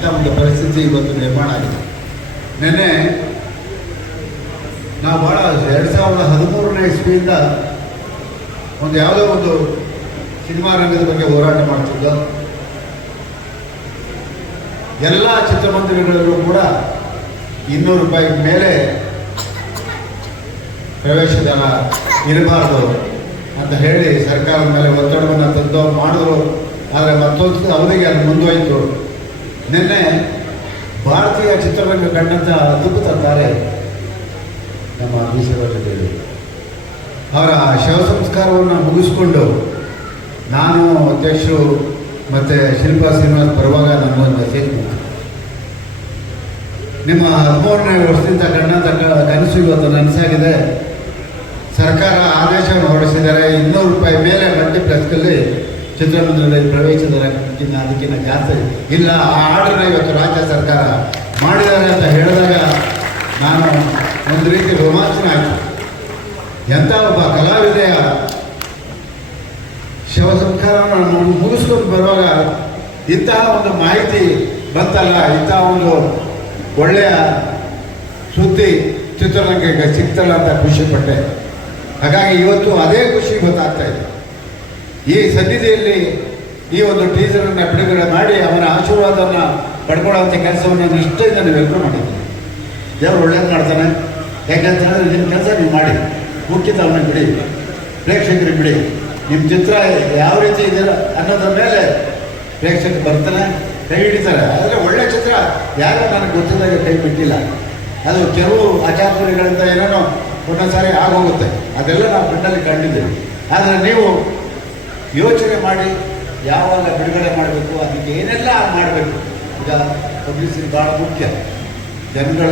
ಅಂಥ ಒಂದು ಪರಿಸ್ಥಿತಿ ಇವತ್ತು ನಿರ್ಮಾಣ ಆಗಿದೆ. ನಿನ್ನೆ ನಾವು ಭಾಳ 2013ನೇ ಇಸ್ವಿಯಿಂದ ಒಂದು ಯಾವುದೋ ಒಂದು ಸಿನಿಮಾ ರಂಗದ ಬಗ್ಗೆ ಹೋರಾಟ ಮಾಡ್ತಿದ್ದೋ. ಎಲ್ಲ ಚಿತ್ರಮಂದಿರಗಳಲ್ಲೂ ಕೂಡ 200 ರೂಪಾಯಿ ಮೇಲೆ ಪ್ರವೇಶ ದರ ಇರಬಾರ್ದು ಅಂತ ಹೇಳಿ ಸರ್ಕಾರದ ಮೇಲೆ ಒತ್ತಡವನ್ನು ತಂದು ಮಾಡಿದ್ರು. ಆದರೆ ಮತ್ತೊಂದು ಅವಧಿಗೆ ಅದು ಮುಂದುವಯಿತು. ನಿನ್ನೆ ಭಾರತೀಯ ಚಿತ್ರರಂಗ ಕಂಡಂಥ ಅದ್ಭುತ ತಾರೆ ನಮ್ಮ ಬೀಸರದೇವಿ ಅವರ ಶವ ಸಂಸ್ಕಾರವನ್ನು ಮುಗಿಸ್ಕೊಂಡು ನಾನು ಅಧ್ಯಕ್ಷರು ಮತ್ತು ಶಿಲ್ಪಾ ಶ್ರೀನಿವಾಸ್ ಬರುವಾಗ ನಮಗೊಂದು ಮೆಸೇಜ್ ಬಂತು. ನಿಮ್ಮ 13ನೇ ವರ್ಷದಿಂದ ಕಂಡಂಥ ಕನಸು ಇವತ್ತು ನನಸಾಗಿದೆ. ಸರ್ಕಾರ ಆದೇಶವನ್ನು ಹೊರಡಿಸಿದ್ದಾರೆ. 200 ರೂಪಾಯಿ ಮೇಲೆ ಮಲ್ಟಿಪ್ಲೆಕ್ಸ್ನಲ್ಲಿ ಚಿತ್ರಮಂದಿರದಲ್ಲಿ ಪ್ರವೇಶಿಸಿದರೆ ಅದಕ್ಕಿಂತ ಜಾಸ್ತಿ ಇಲ್ಲ. ಆ ಆರ್ಡರ್ನ ಇವತ್ತು ರಾಜ್ಯ ಸರ್ಕಾರ ಮಾಡಿದ್ದಾರೆ ಅಂತ ಹೇಳಿದಾಗ ನಾನು ಒಂದು ರೀತಿ ರೋಮಾಂಚನ ಆಯಿತು. ಎಂಥ ಒಬ್ಬ ಕಲಾವಿದೆಯ ಶವ ಸಂಸ್ಕಾರವನ್ನು ಮುಗಿಸ್ಕೊಂಡು ಬರುವಾಗ ಇಂತಹ ಒಂದು ಮಾಹಿತಿ ಬಂತಲ್ಲ, ಇಂತಹ ಒಂದು ಒಳ್ಳೆಯ ಸುದ್ದಿ ಚಿತ್ರರಂಗಕ್ಕೆ ಸಿಗ್ತಲ್ಲ ಅಂತ ಖುಷಿಪಟ್ಟೆ. ಹಾಗಾಗಿ ಇವತ್ತು ಅದೇ ಖುಷಿ ಗೊತ್ತಾಗ್ತಾ ಇದೆ. ಈ ಸನ್ನಿಧಿಯಲ್ಲಿ ಈ ಒಂದು ಟೀಸರನ್ನು ಬಿಡುಗಡೆ ಮಾಡಿ ಅವನ ಆಶೀರ್ವಾದವನ್ನು ಪಡ್ಕೊಳ್ಳೋಂಥ ಕೆಲಸವನ್ನು ನಿಷ್ಠೆಯಿಂದ ನೀವೆಲ್ಲರೂ ಮಾಡಿದ್ದೀನಿ. ದೇವರು ಒಳ್ಳೇದು ಮಾಡ್ತಾನೆ. ಯಾಕಂತ ಹೇಳಿದ್ರೆ ನಿಮ್ಮ ಕೆಲಸ ನೀವು ಮಾಡಿ, ಮುಖ್ಯತ ಅವನಿಗೆ ಬಿಡಿ, ಪ್ರೇಕ್ಷಕರಿಗೆ ಬಿಡಿ. ನಿಮ್ಮ ಚಿತ್ರ ಯಾವ ರೀತಿ ಇದೆಯಲ್ಲ ಅನ್ನೋದ್ರ ಮೇಲೆ ಪ್ರೇಕ್ಷಕರು ಬರ್ತಾನೆ, ಕೈ ಹಿಡಿತಾರೆ. ಆದರೆ ಒಳ್ಳೆ ಚಿತ್ರ ಯಾರು ನನಗೆ ಗೊತ್ತಿದ್ದಾಗ ಕೈ ಬಿಟ್ಟಿಲ್ಲ. ಅದು ಕೆಲವು ಅಚಾತುರ್ಯಗಳಿಂದ ಏನೇನೋ ಒಂದೊಂದು ಸಾರಿ ಆಗೋಗುತ್ತೆ. ಅದೆಲ್ಲ ನಾವು ಕಣ್ಣಲ್ಲಿ ಕಂಡಿದ್ದೇವೆ. ಆದರೆ ನೀವು ಯೋಚನೆ ಮಾಡಿ ಯಾವಾಗ ಬಿಡುಗಡೆ ಮಾಡಬೇಕು, ಅದಕ್ಕೆ ಏನೆಲ್ಲ ಮಾಡಬೇಕು. ಈಗ ಪಬ್ಲಿಸಿಟಿ ಭಾಳ ಮುಖ್ಯ. ಜನಗಳ